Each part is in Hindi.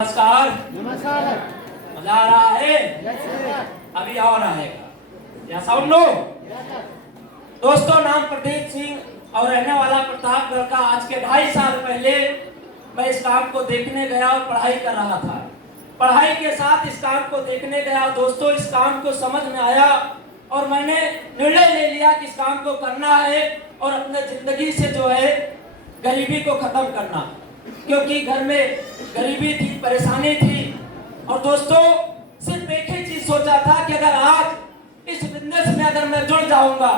नमस्कार। नमस्कार। मजा आ रहा है? अभी और आएगा। या साउंड लो। दोस्तों, नाम प्रदीप सिंह और रहने वाला प्रतापगढ़ का। आज के 2.5 साल पहले मैं इस काम को देखने गया और पढ़ाई कर रहा था। पढ़ाई के साथ इस काम को देखने गया। दोस्तों, इस काम को समझ में आया और मैंने निर्णय ले लिया कि इस काम को करना है और अपने जिंदगी से जो है गरीबी को खत्म करना, क्योंकि घर में गरीबी थी, परेशानी थी। और दोस्तों, सिर्फ एक ही चीज सोचा था कि अगर आज इस बिजनेस में अगर मैं जुड़ जाऊंगा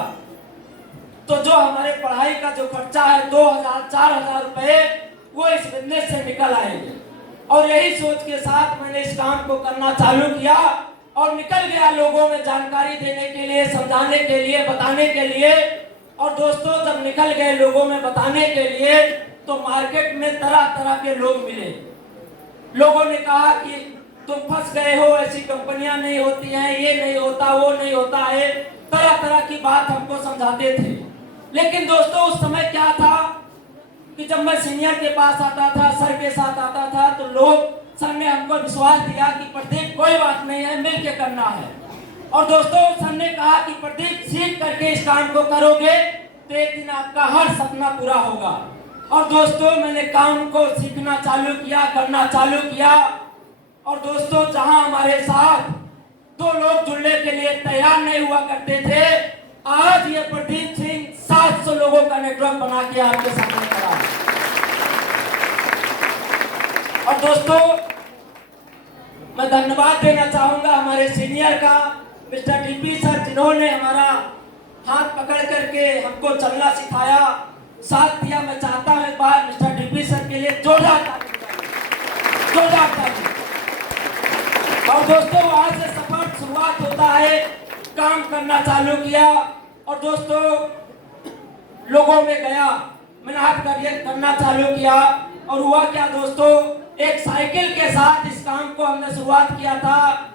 तो जो हमारे पढ़ाई का जो खर्चा है 2,000-4,000 रुपए वो इस बिजनेस से निकल आएंगे। और यही सोच के साथ मैंने इस काम को करना चालू किया और निकल गया लोगों में जानकारी देने के लिए, समझाने के लिए, बताने के लिए। और दोस्तों, जब निकल गए लोगों में बताने के लिए तो मार्केट में तरह तरह के लोग मिले। लोगों ने कहा कि तुम फंस गए हो, ऐसी कंपनियां नहीं होती हैं, ये नहीं होता, वो नहीं होता है। तरह तरह की बात हमको समझाते थे। लेकिन दोस्तों, उस समय क्या था कि जब मैं सीनियर के पास आता था, सर के साथ आता था, तो सर ने हमको विश्वास दिया कि प्रदीप कोई बात नहीं है, मिल के करना है। और दोस्तों, सर ने कहा कि प्रदीप सीख करके इस काम को करोगे तो एक दिन आपका हर सपना पूरा होगा। और दोस्तों, मैंने काम को सीखना चालू किया, करना चालू किया। और दोस्तों, जहां हमारे साथ 2 लोग जुड़ने के लिए तैयार नहीं हुआ करते थे, आज ये प्रदीप सिंह 700 लोगों का नेटवर्क बना के आपके सामने खड़ा है। और दोस्तों, मैं धन्यवाद देना चाहूंगा हमारे सीनियर का, मिस्टर डीपी सर, जिन्होंने हमारा हाथ पकड़ करके हमको चलना सिखाया, साथ दिया। मैं चाहता हूं एक बार मिस्टर डीपी सर के लिए जोरदार ताली। और दोस्तों, वहां से सफर शुरुआत होता है। काम करना चालू किया और दोस्तों लोगों में गया, मेहनत करना चालू किया। और हुआ क्या दोस्तों, एक साइकिल के साथ इस काम को हमने शुरुआत किया था।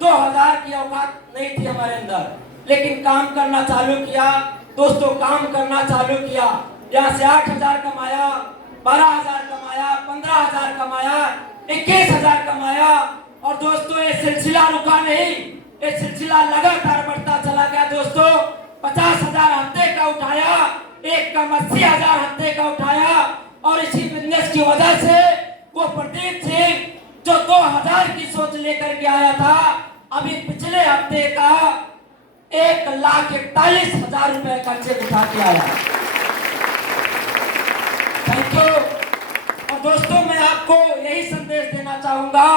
2,000 की औकात नहीं थी हमारे अंदर, लेकिन काम करना चालू किया। दोस्तों, काम करना चालू किया। यहाँ से 8,000 कमाया, 12,000 कमाया, 15,000 कमाया, 21,000 कमाया। और दोस्तों, ये सिलसिला रुका नहीं, ये सिलसिला लगातार बढ़ता चला गया। दोस्तों, 50,000 हफ्ते का उठाया, एक कम 80,000 हफ्ते का उठाया। और इसी बिजनेस की वजह से वो प्रदीप सिंह जो 2,000 की सोच लेकर के आया था, अभी पिछले हफ्ते का 1,41,000 रुपए का चेक उठा के आया। Thank you. और दोस्तों, मैं आपको यही संदेश देना चाहूंगा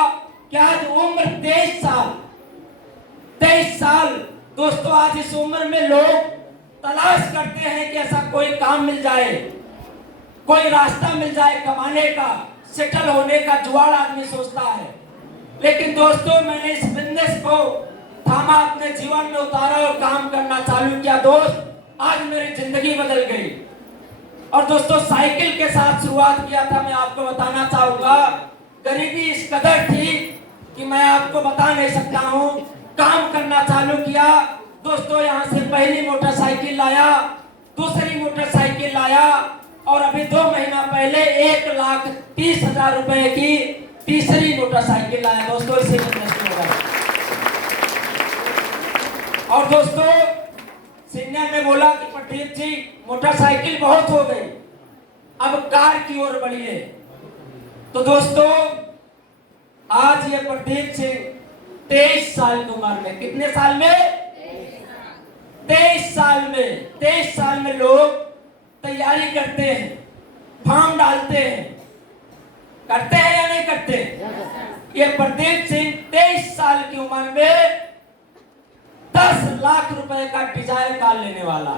कि आज उम्र 23 साल। दोस्तों, आज इस उम्र में लोग तलाश करते हैं कि ऐसा कोई काम मिल जाए, कोई रास्ता मिल जाए कमाने का, सेटल होने का। जुगाड़ आदमी सोचता है। लेकिन दोस्तों, मैंने इस बिजनेस को थामा, अपने जीवन में उतारा और काम करना चालू किया। दोस्त, आज मेरी जिंदगी बदल गई। और दोस्तों, साइकिल के साथ शुरुआत किया था। मैं आपको बताना चाहूंगा, गरीबी इस कदर थी कि मैं आपको बता नहीं सकता हूं। काम करना चालू किया। दोस्तों, यहाँ से पहली मोटरसाइकिल लाया, दूसरी मोटरसाइकिल लाया और अभी 2 महीना पहले 1,30,000 रुपए की तीसरी मोटरसाइकिल लाया। दोस्तों, इसी बिजनेस में होगा। और दोस्तों, सीनियर ने बोला कि प्रदीप जी, मोटरसाइकिल बहुत हो गई, अब कार की ओर बढ़िए। तो दोस्तों, आज ये प्रदीप सिंह 23 साल की उम्र में, कितने साल में? 23 साल में लोग तैयारी करते हैं, फॉर्म डालते हैं, करते हैं या नहीं करते? ये प्रदीप सिंह 23 साल की उम्र में 10 लाख रुपए का डिजायर कार लेने वाला।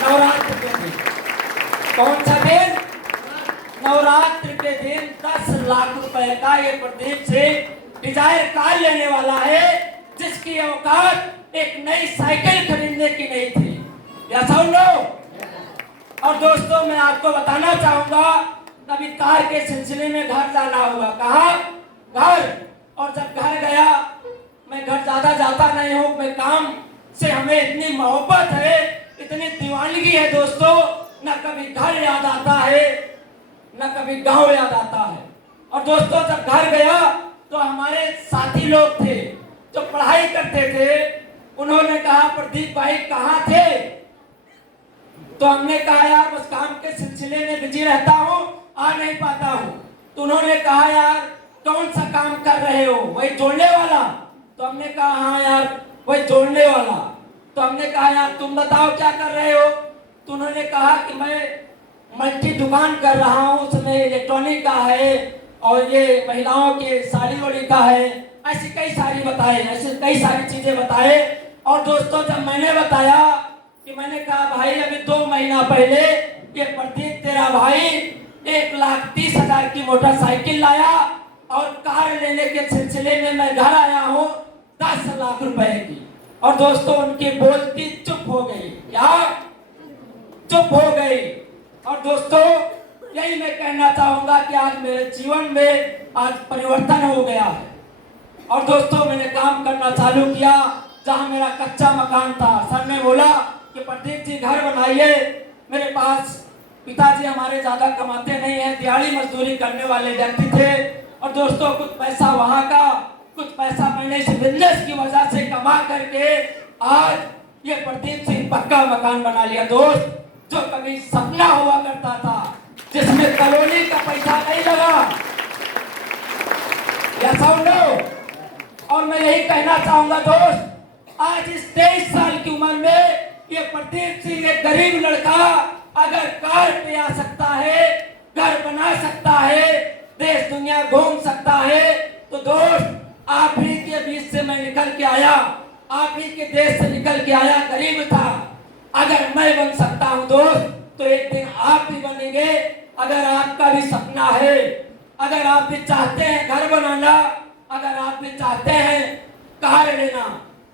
नवरात्र के दिन, कौन सा दिन? नवरात्र के दिन 10 लाख रुपए का ये प्रदीप सिंह डिजायर कार लेने वाला है, जिसकी औकात एक नई साइकिल खरीदने की नहीं थी। या सुन लो। और दोस्तों, मैं आपको बताना चाहूंगा, कभी कार के सिलसिले में घर जाना होगा। कहा? घर। और जब घर गया, मैं घर ज्यादा जाता नहीं हूँ, मैं काम से हमें इतनी मोहब्बत है, इतनी दीवानगी है दोस्तों, न कभी घर याद आता है, न कभी गांव याद आता है। और दोस्तों जब घर गया तो हमारे साथी लोग थे जो पढ़ाई करते थे, उन्होंने कहा प्रदीप भाई कहाँ थे? तो हमने कहा यार बस काम के सिलसिले में बिजी रहता हूँ, आ नहीं पाता हूँ। तो उन्होंने कहा यार कौन सा काम कर रहे हो? वही जोड़ने वाला? तो हमने कहा हाँ यार वही जोड़ने वाला। तो हमने कहा यार तुम बताओ क्या कर रहे हो? तो उन्होंने कहा कि मैं मल्टी दुकान कर रहा हूँ, उसमें इलेक्ट्रॉनिक का है और ये महिलाओं के साड़ी वाड़ी का है, ऐसी कई सारी बताए, ऐसी कई सारी चीजें बताए। और दोस्तों जब मैंने बताया कि मैंने कहा भाई अभी 2 महीना पहले ये प्रदीप तेरा भाई 1,30,000 की मोटरसाइकिल लाया और कार लेने के सिलसिले में मैं घर आया हूँ 10 लाख रुपए की। और दोस्तों उनकी बोलती चुप हो गई, क्या चुप हो गई। और दोस्तों यही मैं कहना चाहूंगा कि आज मेरे जीवन में आज परिवर्तन हो गया है। और दोस्तों मैंने काम करना चालू किया जहां मेरा कच्चा मकान था। सर ने बोला कि प्रदीप जी घर बनाइए। मेरे पास पिताजी हमारे ज्यादा कमाते नहीं है, दिहाड़ी मजदूरी करने वाले व्यक्ति थे। और दोस्तों कुछ पैसा वहां का, कुछ पैसा मैंने इस बिजनेस की वजह से कमा करके आज ये प्रदीप सिंह पक्का मकान बना लिया। दोस्त जो कभी सपना हुआ करता था, जिसमें कॉलोनी का पैसा नहीं लगा, या समझो। और मैं यही कहना चाहूंगा दोस्त, आज इस 23 साल की उम्र में ये प्रदीप सिंह एक गरीब लड़का अगर कार पे आ सकता है, घर बना सकता है, देश दुनिया घूम सकता है, तो दोस्त आप ही के बीच से मैं निकल के आया, आप ही के देश से निकल के आया, गरीब था। अगर मैं बन सकता हूं दोस्त, तो एक दिन आप भी बनेंगे। अगर आपका भी सपना है, अगर आप भी चाहते हैं घर बनाना, अगर आप भी चाहते हैं कार लेना,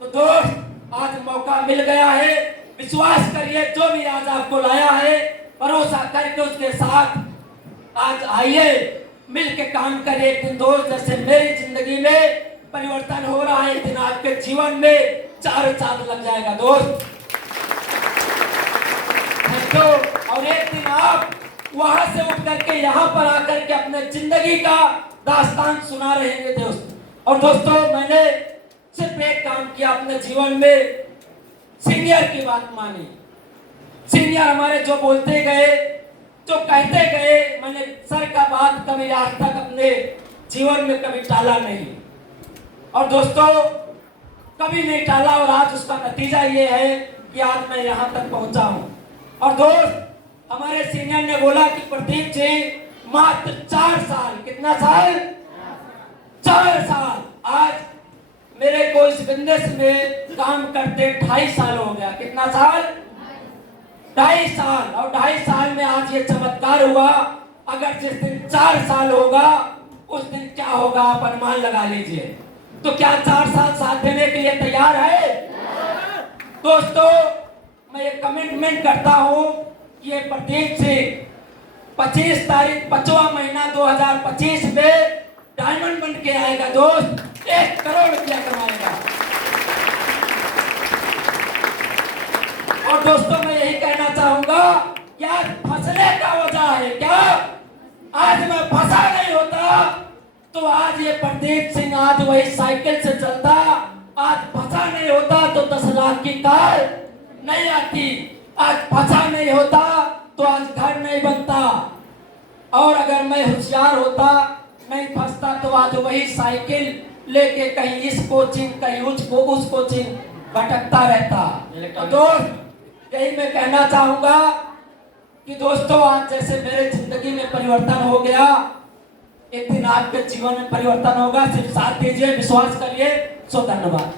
तो दोस्त आज मौका मिल गया है। विश्वास करिए, जो भी आज आपको लाया है, भरोसा करके उसके साथ आज आइए, मिल के काम करिए। एक दिन दोस्त जैसे मेरी जिंदगी में परिवर्तन हो रहा है, एक दिन आपके जीवन में 4 चांद लग जाएगा दोस्त। और एक दिन आप वहां से उठ करके यहाँ पर आकर के अपने जिंदगी का दास्तान सुना रहेंगे दोस्त। और दोस्तों मैंने सिर्फ एक काम किया अपने जीवन में, सीनियर की बात मानी। सीनियर हमारे जो बोलते गए, जो कहते गए, मैंने सर का बात कभी आज तक अपने जीवन में कभी टाला नहीं। और दोस्तों कभी नहीं टाला, और आज उसका नतीजा ये है कि आज मैं यहाँ तक पहुंचा हूँ। और दोस्त हमारे सीनियर ने बोला कि प्रदीप जी मात्र 4 साल, कितना साल? 4 साल। आज मेरे को इस बिजनेस में काम करते 2.5 साल हो गया। कितना साल? 2.5 साल। और 2.5 साल में आज ये चमत्कार हुआ। अगर जिस दिन 4 साल होगा उस दिन क्या होगा आप अनुमान लगा लीजिए। तो क्या 4 साल साथ देने के लिए तैयार है? दोस्तों मैं ये कमिटमेंट करता हूं कि ये प्रदीप सिंह 25 तारीख 5वां महीना 2025 में डायमंड बन के आएगा दोस्त, 1 करोड़ रुपया कमाएगा। और दोस्तों मैं यही कहना चाहूंगा कि आज फंसने का वजह है क्या? आज मैं फंसा नहीं होता तो आज ये प्रदीप सिंह आज वही साइकिल से चलता। आज फंसा नहीं होता तो 10 लाख की कार नहीं आती। आज फंसा नहीं होता तो आज घर नहीं बनता। और अगर मैं होशियार होता, नहीं फंसता, तो आज वही साइकिल लेके कहीं इस कोचिंग कहीं उस कोचिंग भटकता रहता। तो दोस्त यही मैं कहना चाहूंगा कि दोस्तों आज जैसे मेरे जिंदगी में परिवर्तन हो गया, एक दिन आपके जीवन में परिवर्तन होगा। सिर्फ साथ दीजिए, विश्वास करिए। सो धन्यवाद।